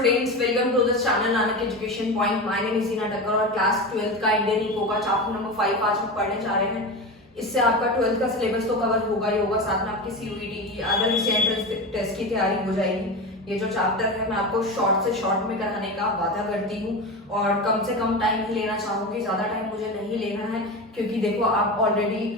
Friends, welcome to this channel Nanak Education Point. My name is Hina Thakkar और class 12th का Indian eco का chapter number 5 आज हम पढ़ने जा रहे हैं। इससे आपका 12th का सिलेबस तो कवर होगा ही होगा, साथ में आपकी सीयूईटी की अदर एंट्रेंस टेस्ट की तैयारी हो जाएगी। ये जो चैप्टर है मैं आपको शॉर्ट से शॉर्ट में कराने का वादा करती हूँ और कम से कम टाइम ही लेना चाहूंगी, ज्यादा टाइम मुझे नहीं लेना है क्योंकि देखो आप ऑलरेडी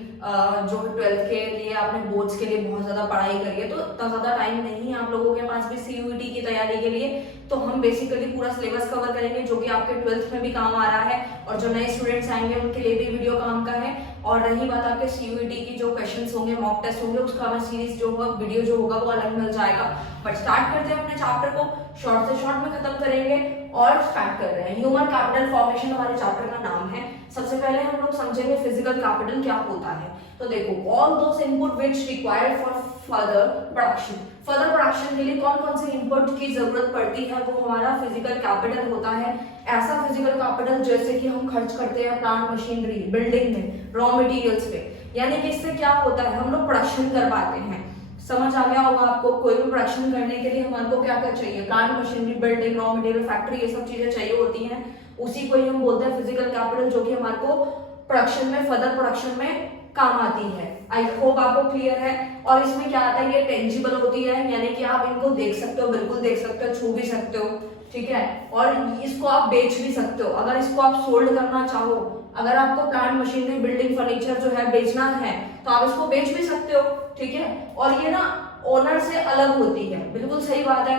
जो 12th के लिए आपने बोर्ड्स के लिए बहुत ज्यादा पढ़ाई करी है, तो इतना ज्यादा टाइम नहीं है आप लोगों के पास भी सीयूईटी की तैयारी के लिए। तो हम बेसिकली पूरा सिलेबस कवर करेंगे जो कि आपके 12th में भी काम आ रहा है और जो नए स्टूडेंट्स आएंगे उनके लिए भी वीडियो काम का है। और रही बात आपके सीयूईटी की जो क्वेश्चंस होंगे, मॉक टेस्ट होंगे, उसका हमें सीरीज जो होगा, वीडियो जो होगा वो अलग मिल जाएगा। बट स्टार्ट करते हैं अपने चैप्टर को, शॉर्ट से शॉर्ट में खत्म करेंगे और स्टार्ट कर रहे हैं। ह्यूमन कैपिटल फॉर्मेशन हमारे चैप्टर का नाम है। सबसे पहले हम लोग समझेंगे फिजिकल कैपिटल क्या होता है। तो देखो, all those input which required for further production, further production के लिए कौन कौन से इनपुट की जरूरत पड़ती है वो हमारा फिजिकल कैपिटल होता है। ऐसा फिजिकल कैपिटल जैसे कि हम खर्च करते हैं प्लांट मशीनरी, बिल्डिंग में, रॉ मटेरियल्स पे, यानी कि इससे क्या होता है हम लोग प्रोडक्शन करवाते हैं। समझ आ गया होगा आपको, कोई भी प्रोडक्शन करने के लिए हमारे को क्या क्या चाहिए, plant machinery, building, raw material, factory, ये सब चीजें चाहिए होती हैं। उसी को ही हम बोलते हैं फिजिकल कैपिटल, जो कि हमारे को प्रोडक्शन में, फर्दर प्रोडक्शन में काम आती है। आई होप आपको क्लियर है। और इसमें क्या आता है, ये टेंजिबल होती है, यानी कि आप इनको देख सकते हो, बिल्कुल देख सकते हो, छू भी सकते हो, ठीक है। और इसको आप बेच भी सकते हो अगर इसको आप सोल्ड करना चाहो। अगर आपको प्लांट मशीनरी, बिल्डिंग, फर्नीचर जो है बेचना है तो आप इसको बेच भी सकते हो, ठीक है। और ये ना ओनर से अलग होती है, बिल्कुल सही बात है।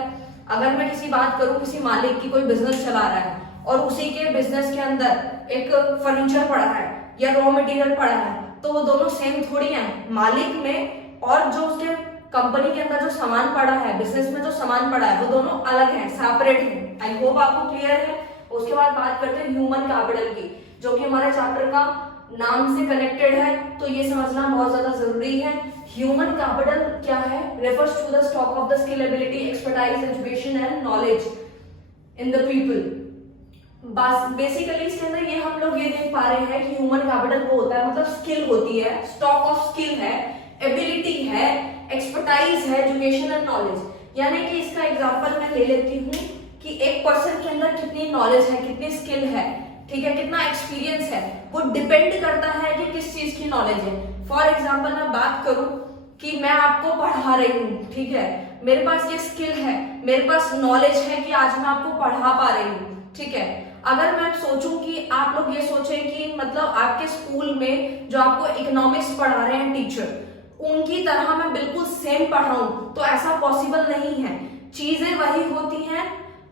अगर मैं किसी बात करूं, किसी मालिक की कोई बिजनेस चला रहा है और उसी के बिजनेस के अंदर एक फर्नीचर पड़ा है या रॉ मटेरियल पड़ा है, तो वो दोनों सेम थोड़ी हैं। मालिक में और जो उसके कंपनी के अंदर जो सामान पड़ा है, बिजनेस में जो सामान पड़ा है, वो दोनों अलग हैं, सेपरेट हैं। आई होप आपको क्लियर है। उसके बाद बात करते हैं ह्यूमन कैपिटल की, जो कि हमारे चैप्टर का नाम से कनेक्टेड है, तो ये समझना बहुत ज्यादा जरूरी है। ह्यूमन कैपिटल क्या है, refers to the stock of the skill, ability, expertise, education and knowledge in the people. Basically इसके अंदर ये हम लोग ये देख पा रहे हैं कि ह्यूमन कैपिटल वो होता है, मतलब स्किल होती है, स्टॉक ऑफ स्किल है, एबिलिटी है, एक्सपर्टाइज है, एजुकेशन एंड नॉलेज। यानी कि इसका एग्जांपल मैं ले लेती हूँ कि एक पर्सन के अंदर कितनी नॉलेज है, कितनी स्किल है, ठीक है, कितना एक्सपीरियंस है, वो डिपेंड करता है कि किस चीज की नॉलेज है। फॉर एग्जाम्पल मैं बात करूं कि मैं आपको पढ़ा रही हूँ, ठीक है, मेरे पास ये स्किल है, मेरे पास नॉलेज है कि आज मैं आपको पढ़ा पा रही हूँ, ठीक है। अगर मैं सोचूं कि आप लोग ये सोचें कि मतलब आपके स्कूल में जो आपको इकोनॉमिक्स पढ़ा रहे हैं टीचर, उनकी तरह मैं बिल्कुल सेम पढ़ाऊं, तो ऐसा पॉसिबल नहीं है। चीजें वही होती हैं,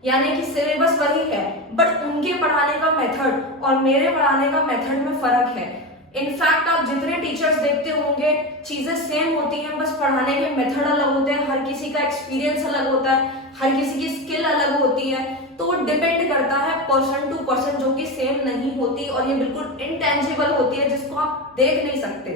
यानी कि सिलेबस वही है, बट उनके पढ़ाने का मेथड और मेरे पढ़ाने का मेथड में फर्क है। इनफैक्ट आप जितने टीचर्स देखते होंगे चीजें सेम होती हैं, बस पढ़ाने के मेथड अलग होते हैं, हर किसी का एक्सपीरियंस अलग होता है, हर किसी की स्किल अलग होती है। तो वो डिपेंड करता है पर्सन टू पर्सन, जो कि सेम नहीं होती और ये बिल्कुल इनटेंजिबल होती है, जिसको आप देख नहीं सकते,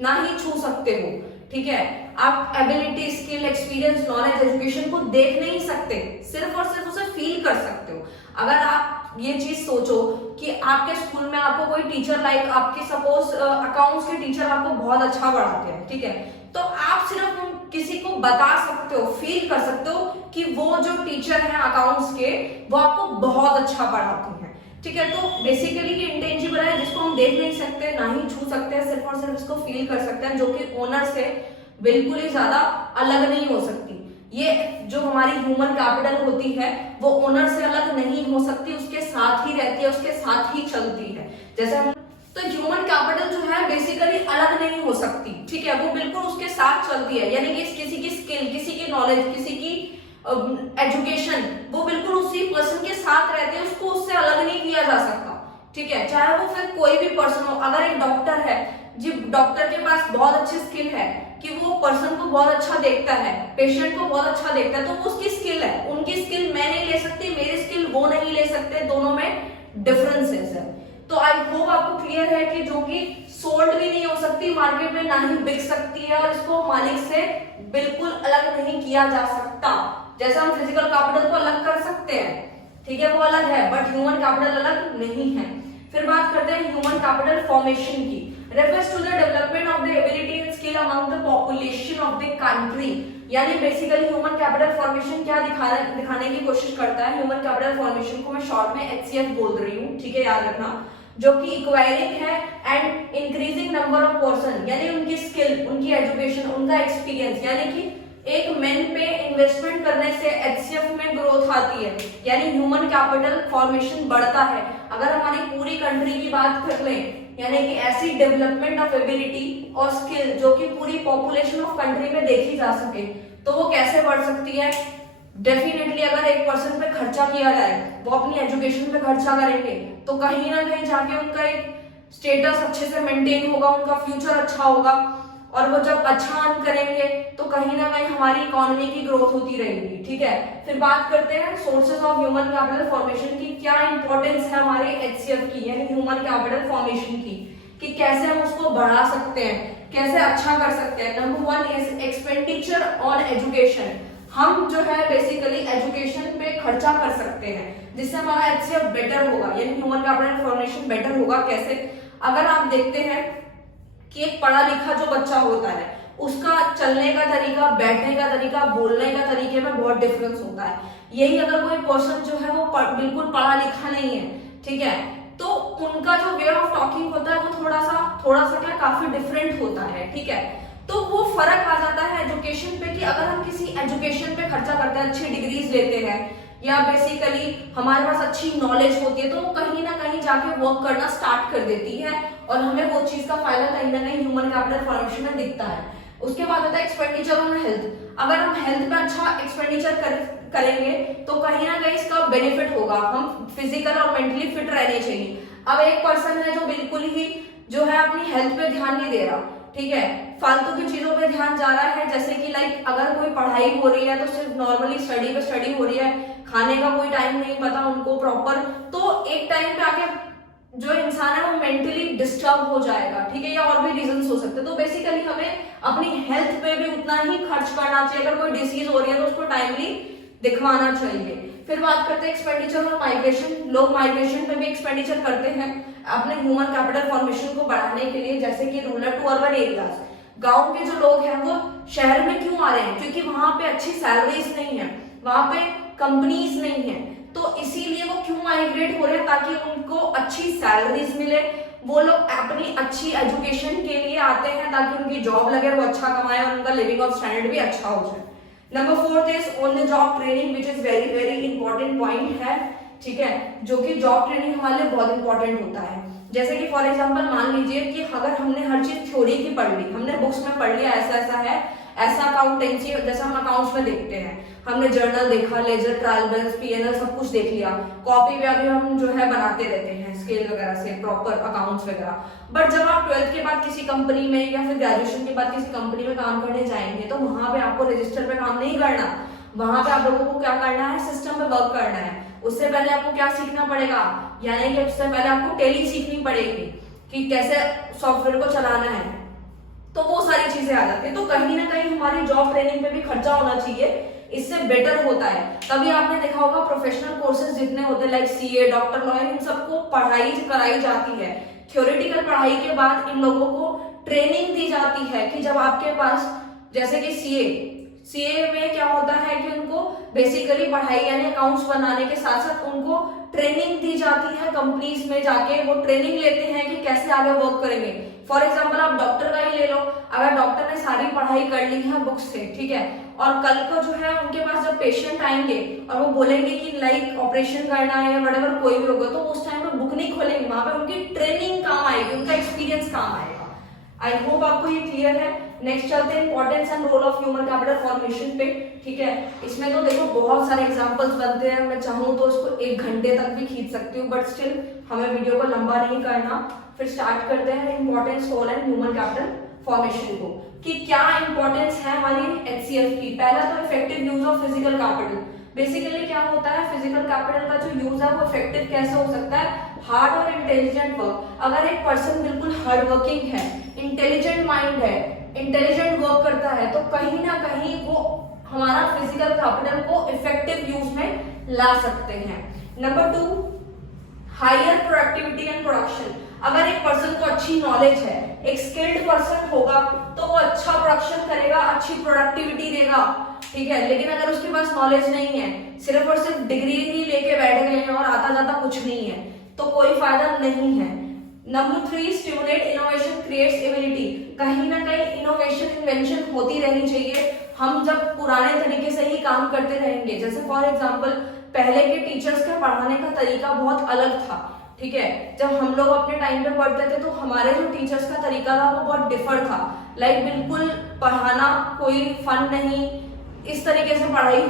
ना ही छू सकते हो, ठीक है। आप ability, skill, experience, knowledge, education को देख नहीं सकते, सिर्फ और सिर्फ उसे फील कर सकते हो। अगर आप ये चीज सोचो कि आपके स्कूल में आपको कोई टीचर, लाइक आपके सपोज अकाउंट्स के टीचर आपको बहुत अच्छा पढ़ाते हैं, ठीक है, तो आप सिर्फ किसी को बता सकते हो, फील कर सकते हो कि वो जो टीचर हैं अकाउंट्स के, वो आपको बहुत अच्छा पढ़ाते हैं, ठीक है। तो बेसिकली ये इंटेंजिबल है, जिसको हम देख नहीं सकते, ना ही छू सकते हैं, सिर्फ और सिर्फ इसको फील कर सकते हैं, जो कि ओनर से बिल्कुल ही ज्यादा अलग नहीं हो सकती। ये जो हमारी ह्यूमन कैपिटल होती है वो ओनर से अलग नहीं हो सकती, उसके साथ ही रहती है, उसके साथ ही चलती है। जैसे हम तो ह्यूमन कैपिटल जो है बेसिकली अलग नहीं हो सकती, ठीक है, वो बिल्कुल उसके साथ चलती है। यानी कि किसी की स्किल, किसी की नॉलेज, किसी की एजुकेशन, वो बिल्कुल उसी पर्सन के साथ रहते हैं, उसको उससे अलग नहीं किया जा सकता, ठीक है, चाहे वो फिर कोई भी पर्सन हो। अगर एक डॉक्टर है जी, डॉक्टर के पास बहुत अच्छी स्किल है कि वो पर्सन को बहुत अच्छा देखता है, पेशेंट को बहुत अच्छा देखता है, तो वो उसकी स्किल है। उनकी स्किल मैं नहीं ले सकती, मेरी स्किल वो नहीं ले सकते, दोनों में डिफरेंसेस है। तो आई होप आपको क्लियर है कि जो कि सोल्ड भी नहीं हो सकती मार्केट में, ना ही बिक सकती है, और इसको मालिक से बिल्कुल अलग नहीं किया जा सकता। जैसे हम फिजिकल कैपिटल को अलग कर सकते हैं, ठीक है, वो अलग है, बट ह्यूमन कैपिटल अलग नहीं है। फिर बात करते हैं ह्यूमन कैपिटल फॉर्मेशन की। Refers to the development of the ability and skill among the population of the country. यानी बेसिकली ह्यूमन कैपिटल फॉर्मेशन क्या दिखाने की कोशिश करता है। ह्यूमन कैपिटल फॉर्मेशन को मैं शॉर्ट में HCF बोल रही हूँ, ठीक है, याद रखना, जो कि इक्वायरिंग है and increasing number of person, यानी उनकी स्किल, उनकी एजुकेशन, उनका एक्सपीरियंस, यानी कि एक मैन पे इन्वेस्टमेंट करने से HCF में ग्रोथ आती है, यानी ह्यूमन कैपिटल फॉर्मेशन बढ़ता है। अगर हमारी पूरी कंट्री की बात कर लें, यानी कि ऐसी डेवलपमेंट ऑफ एबिलिटी और स्किल जो कि पूरी पॉपुलेशन ऑफ कंट्री में देखी जा सके, तो वो कैसे बढ़ सकती है। डेफिनेटली अगर एक पर्सन पे खर्चा किया जाए, वो अपनी एजुकेशन पे खर्चा करेंगे, तो कहीं ना कहीं जाके उनका एक स्टेटस अच्छे से मेंटेन होगा, उनका फ्यूचर अच्छा होगा, और वो जब अच्छा अर्न करेंगे तो कहीं ना कहीं हमारी इकोनॉमी की ग्रोथ होती रहेगी, ठीक है। फिर बात करते हैं sources of human capital formation की, क्या इंपॉर्टेंस है हमारे HCF की, यानी ह्यूमन कैपिटल फॉर्मेशन की, कि कैसे हम उसको बढ़ा सकते हैं, कैसे अच्छा कर सकते हैं। Number 1 is expenditure on education. हम जो है बेसिकली एजुकेशन पे खर्चा कर सकते हैं, जिससे हमारा HCF बेटर होगा, यानी ह्यूमन कैपिटल फॉर्मेशन बेटर होगा। कैसे? अगर आप देखते हैं कि एक पढ़ा लिखा जो बच्चा होता है, उसका चलने का तरीका, बैठने का तरीका, बोलने का तरीके में बहुत डिफरेंस होता है। यही अगर कोई पर्सन जो है वो बिल्कुल पढ़ा लिखा नहीं है, ठीक है, तो उनका जो वे ऑफ टॉकिंग होता है वो थोड़ा सा क्या काफी डिफरेंट होता है, ठीक है। तो वो फर्क आ जाता है एजुकेशन पे, कि अगर हम किसी एजुकेशन पे खर्चा करते हैं, अच्छी डिग्रीज लेते हैं, या बेसिकली हमारे पास अच्छी नॉलेज होती है, तो वो कहीं ना कहीं जाके वर्क करना स्टार्ट कर देती है, और हमें वो चीज का फायदा कहीं ना कहीं ह्यूमन कैपिटल फॉर्मेशन में दिखता है। उसके बाद होता है एक्सपेंडिचर ऑन हेल्थ। अगर हम हेल्थ पे अच्छा एक्सपेंडिचर करेंगे तो कहीं ना कहीं इसका बेनिफिट होगा, हम फिजिकल और मेंटली फिट रहने चाहिए। अब एक पर्सन है जो बिल्कुल ही जो है अपनी हेल्थ पे ध्यान नहीं दे रहा, ठीक है, फालतू की चीजों पे ध्यान जा रहा है, जैसे कि लाइक अगर कोई पढ़ाई हो रही है तो सिर्फ नॉर्मली स्टडी पे स्टडी हो रही है, खाने का कोई टाइम नहीं पता उनको प्रॉपर, तो एक टाइम पे आके जो इंसान है वो मेंटली डिस्टर्ब हो जाएगा, ठीक है, या और भी रीजंस हो सकते हैं। तो बेसिकली हमें अपनी हेल्थ पे भी उतना ही खर्च करना चाहिए। अगर कोई डिसीज हो रही है तो उसको टाइमली दिखवाना चाहिए। फिर बात करते हैं एक्सपेंडिचर और माइग्रेशन। लोग माइग्रेशन पे भी एक्सपेंडिचर करते हैं अपने ह्यूमन कैपिटल फॉर्मेशन को बढ़ाने के लिए, जैसे कि रूरल टू अर्बन एरियाज। गांव के जो लोग हैं वो शहर में क्यों आ रहे हैं? क्योंकि वहां पे अच्छी सैलरीज नहीं है, वहां पे कंपनीज नहीं है, तो इसीलिए वो क्यों माइग्रेट हो रहे हैं, ताकि उनको अच्छी सैलरीज मिले। वो लोग अपनी अच्छी एजुकेशन के लिए आते हैं ताकि उनकी जॉब लगे, वो अच्छा कमाए और उनका लिविंग ऑफ स्टैंडर्ड भी अच्छा हो जाए। Number 4 is on the job training, which is very very important point है, ठीक है, जो कि जॉब ट्रेनिंग हमारे लिए बहुत इंपॉर्टेंट होता है। जैसे कि फॉर एग्जांपल मान लीजिए कि अगर हमने हर चीज थ्योरी की पढ़ ली, हमने बुक्स में पढ़ लिया ऐसा ऐसा है, ऐसा अकाउंटेंसी जैसा हम अकाउंट्स में देखते हैं, हमने जर्नल देखा, लेजर, ट्रायल बैलेंस, P&L सब कुछ देख लिया, कॉपी पे अभी हम जो है बनाते रहते हैं स्केल वगैरह से प्रॉपर अकाउंट्स वगैरह। बट जब आप 12th के बाद किसी कंपनी में या फिर ग्रेजुएशन के बाद किसी कंपनी में काम करने जाएंगे तो वहां पे आपको रजिस्टर पे काम नहीं करना, वहां पे आप लोगों को क्या करना है, सिस्टम पे वर्क करना है। उससे पहले आपको क्या सीखना पड़ेगा, यानी कि उससे पहले आपको टेली सीखनी पड़ेगी कि कैसे सॉफ्टवेयर को चलाना है, तो वो सारी चीजें आ जाती है। तो कहीं ना कहीं हमारी जॉब ट्रेनिंग पे भी खर्चा होना चाहिए, इससे बेटर होता है। तभी आपने देखा होगा प्रोफेशनल कोर्सेज जितने होते हैं लाइक CA, डॉक्टर, लॉयर, इन सबको पढ़ाई कराई जाती है। थ्योरेटिकल पढ़ाई के बाद इन लोगों को ट्रेनिंग दी जाती है कि जब आपके पास जैसे कि CA में क्या होता है कि उनको बेसिकली पढ़ाई यानी अकाउंट्स बनाने के साथ साथ उनको ट्रेनिंग दी जाती है, कंपनीज में जाके वो ट्रेनिंग लेते हैं कि कैसे आगे वर्क करेंगे। फॉर एग्जांपल आप डॉक्टर का ही ले लो, अगर डॉक्टर ने सारी पढ़ाई कर ली है बुक से, ठीक है, और कल को जो है उनके पास जब पेशेंट आएंगे और वो बोलेंगे कि लाइक ऑपरेशन करना है या वटेवर कोई भी होगा, तो उस टाइम पे बुक नहीं खोलेंगे, वहां पे उनकी ट्रेनिंग काम आएगी, उनका एक्सपीरियंस काम आएगा। आई होप आपको ये क्लियर है। नेक्स्ट चलते हैं importance and role of human capital formation पे, ठीक है। इसमें तो देखो बहुत सारे एग्जांपल्स बनते हैं, मैं चाहूँ तो उसको 1 घंटे तक भी खींच सकती हूँ, बट स्टिल हमें वीडियो को लंबा नहीं करना। फिर स्टार्ट करते हैं importance, role and human capital formation को, कि क्या इंपॉर्टेंस है हमारी HCF की। पहला तो effective use of physical capital. Basically क्या होता है, फिजिकल कैपिटल का जो यूज है वो इफेक्टिव कैसे हो सकता है, हार्ड और इंटेलिजेंट वर्क। अगर एक पर्सन बिल्कुल हार्ड वर्किंग है, इंटेलिजेंट माइंड है, इंटेलिजेंट वर्क करता है, तो कहीं ना कहीं वो हमारा फिजिकल कैपिटल को इफेक्टिव यूज में ला सकते हैं। Number 2, higher productivity and production. अगर एक पर्सन को अच्छी नॉलेज है, एक स्किल्ड पर्सन होगा, तो वो अच्छा प्रोडक्शन करेगा, अच्छी प्रोडक्टिविटी देगा, ठीक है। लेकिन अगर उसके पास नॉलेज नहीं है, सिर्फ और सिर्फ डिग्री ही लेके बैठ गए हैं और आता जाता कुछ नहीं है, तो कोई फायदा नहीं है। Number 3, stimulate innovation creates ability. कहीं ना कहीं इनोवेशन इन्वेंशन होती रहनी चाहिए। हम जब पुराने तरीके से ही काम करते रहेंगे, जैसे फॉर एग्जांपल पहले के टीचर्स का पढ़ाने का तरीका बहुत अलग था, ठीक है। जब हम लोग अपने टाइम पे पढ़ते थे तो हमारे जो टीचर्स का तरीका था वो बहुत डिफर था, लाइक बिल्कुल पढ़ाना कोई फन नहीं, इस तरीके से पढ़ाई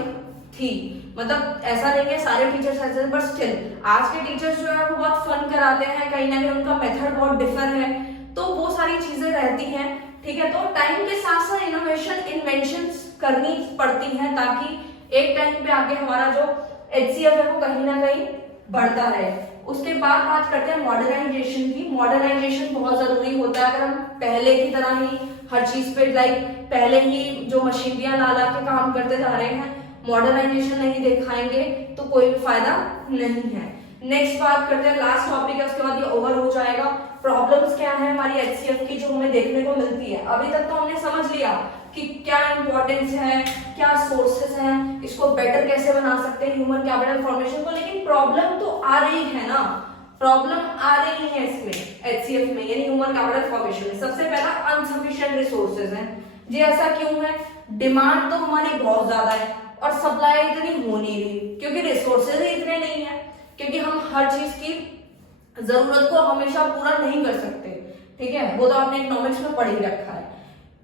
थी। मतलब ऐसा नहीं है सारे टीचर्स ऐसे, बट स्टिल आज के टीचर्स जो है वो बहुत फन कराते हैं, कहीं ना कहीं उनका मेथड बहुत डिफर है, तो वो सारी चीजें रहती हैं, ठीक है। तो टाइम के साथ साथ इनोवेशन इन्वेंशन करनी पड़ती है, ताकि एक टाइम पे आके हमारा जो HCF है वो कहीं ना कहीं बढ़ता है। उसके बाद बात करते हैं मॉडर्नाइजेशन की। मॉडर्नाइजेशन बहुत जरूरी होता है। अगर हम पहले की तरह ही हर चीज पे लाइक पहले ही जो मशीनरियां ला के काम करते जा रहे हैं, मॉडर्नाइजेशन नहीं दिखाएंगे तो कोई भी फायदा नहीं है। नेक्स्ट बात करते हैं, लास्ट टॉपिक है, उसके बाद ये ओवर हो जाएगा। प्रॉब्लम्स क्या है हमारी HCF की जो हमें देखने को मिलती है। अभी तक तो हमने समझ लिया कि क्या इंपॉर्टेंस है, क्या सोर्सेस हैं, इसको बेटर कैसे बना सकते हैं ह्यूमन कैपिटल फॉर्मेशन को, लेकिन प्रॉब्लम तो आ रही है ना, प्रॉब्लम आ रही है इसमें HCF में, यानी ह्यूमन कैपिटल फॉर्मेशन में। सबसे पहला अनसफिशिएंट रिसोर्सेज हैं। जी ऐसा क्यों है? डिमांड तो हमारी बहुत ज्यादा है और सप्लाई इतनी हो नहीं रही, क्योंकि रिसोर्सेज ही इतने नहीं है, क्योंकि हम हर चीज की जरूरत को हमेशा पूरा नहीं कर सकते, ठीक है। वो तो आपने इकोनॉमिक्स में पढ़ ही रखा है।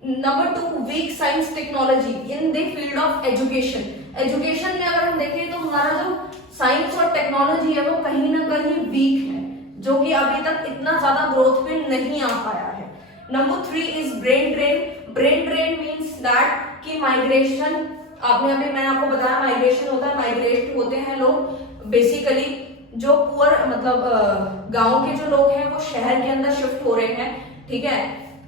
Number 2, weak science technology in the field of education. Education में अगर हम देखें तो हमारा जो साइंस और टेक्नोलॉजी है वो कहीं ना कहीं वीक है, जो कि अभी तक इतना ज्यादा ग्रोथ पे नहीं आ पाया है। Number 3 is brain drain. Brain drain means that कि माइग्रेशन, आपने अभी मैंने आपको बताया माइग्रेशन होता है, माइग्रेट होते हैं लोग बेसिकली, जो पुअर मतलब गांव के जो लोग हैं वो शहर के अंदर शिफ्ट हो रहे हैं, ठीक है।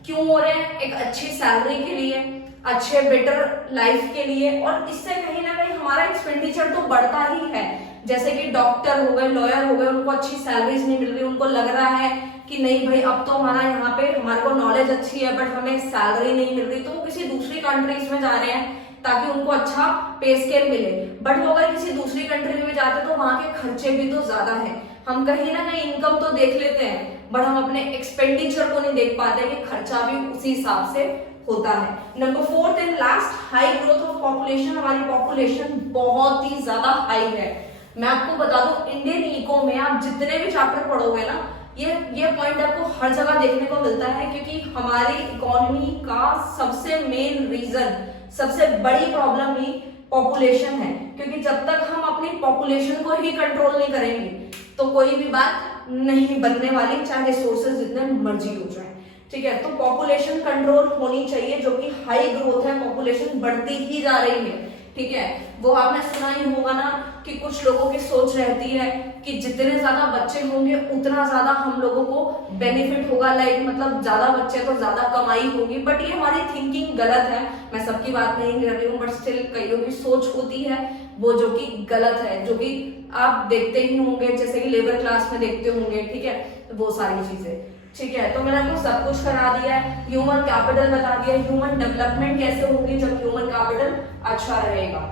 क्यों हो रहे हैं? एक अच्छी सैलरी के लिए, अच्छे बेटर लाइफ के लिए, और इससे कहीं ना कहीं हमारा एक्सपेंडिचर तो बढ़ता ही है। जैसे कि डॉक्टर हो गए, लॉयर हो गए, उनको अच्छी सैलरीज नहीं मिल रही, उनको लग रहा है कि नहीं भाई अब तो हमारा यहाँ पे हमारे को नॉलेज अच्छी है बट हमें सैलरी नहीं मिल रही, तो वो किसी दूसरी कंट्रीज में जा रहे हैं ताकि उनको अच्छा पे स्केल मिले। बट वो अगर किसी दूसरी कंट्री में जाते तो वहां के खर्चे भी तो ज्यादा है। हम कहीं ना कहीं इनकम तो देख लेते हैं बट हम अपने एक्सपेंडिचर को नहीं देख पाते कि खर्चा भी उसी हिसाब से होता है। Number 4 and last, high growth of population. हमारी पॉपुलेशन बहुत ही ज्यादा हाई है। मैं आपको बता दूं, इंडियन इको में आप जितने भी चैप्टर पढ़ोगे ना, ये पॉइंट आपको हर जगह देखने को मिलता है, क्योंकि हमारी इकोनॉमी का सबसे मेन रीजन, सबसे बड़ी प्रॉब्लम ही पॉपुलेशन है। क्योंकि जब तक हम अपनी पॉपुलेशन को ही कंट्रोल नहीं करेंगे तो कोई भी बात नहीं बनने वाली, चाहे रिसोर्सेज जितने मर्जी हो जाए, ठीक है। तो पॉपुलेशन कंट्रोल होनी चाहिए, जो कि हाई ग्रोथ है, पॉपुलेशन बढ़ती ही जा रही है, ठीक है। वो आपने सुना ही होगा ना कि कुछ लोगों की सोच रहती है कि जितने ज्यादा बच्चे होंगे उतना ज्यादा हम लोगों को बेनिफिट होगा, लाइक मतलब ज्यादा बच्चे तो ज्यादा कमाई होगी। बट ये हमारी थिंकिंग गलत है। मैं सबकी बात नहीं कर रही हूँ, बट स्टिल कईयों की सोच होती है वो जो कि गलत है, जो कि आप देखते ही होंगे, जैसे कि लेबर क्लास में देखते होंगे, ठीक है। वो सारी चीजें, ठीक है। तो मैंने आपको सब कुछ करा दिया है, ह्यूमन कैपिटल बता दिया, ह्यूमन डेवलपमेंट कैसे होगी जब ह्यूमन कैपिटल अच्छा रहेगा,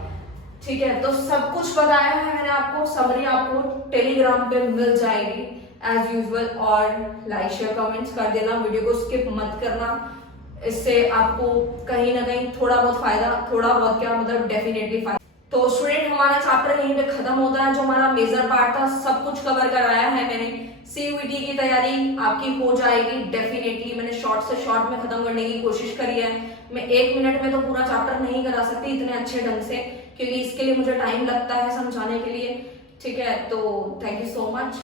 ठीक है। तो सब कुछ बताया है मैंने आपको। समरी आपको टेलीग्राम पे मिल जाएगी एज यूजुअल। और लाइक शेयर कमेंट्स कर देना, वीडियो को स्किप मत करना, इससे आपको कहीं ना कहीं थोड़ा बहुत फायदा, थोड़ा बहुत क्या मतलब डेफिनेटली फायदा। तो स्टूडेंट हमारा चैप्टर यहीं पे खत्म होता है। जो हमारा मेजर पार्ट था सब कुछ कवर कराया है मैंने। CUET की तैयारी आपकी हो जाएगी डेफिनेटली। मैंने शॉर्ट से शॉर्ट में खत्म करने की कोशिश करी है। मैं 1 मिनट में तो पूरा चैप्टर नहीं करा सकती इतने अच्छे ढंग से, क्योंकि इसके लिए मुझे टाइम लगता है समझाने के लिए, ठीक है। तो थैंक यू सो मच।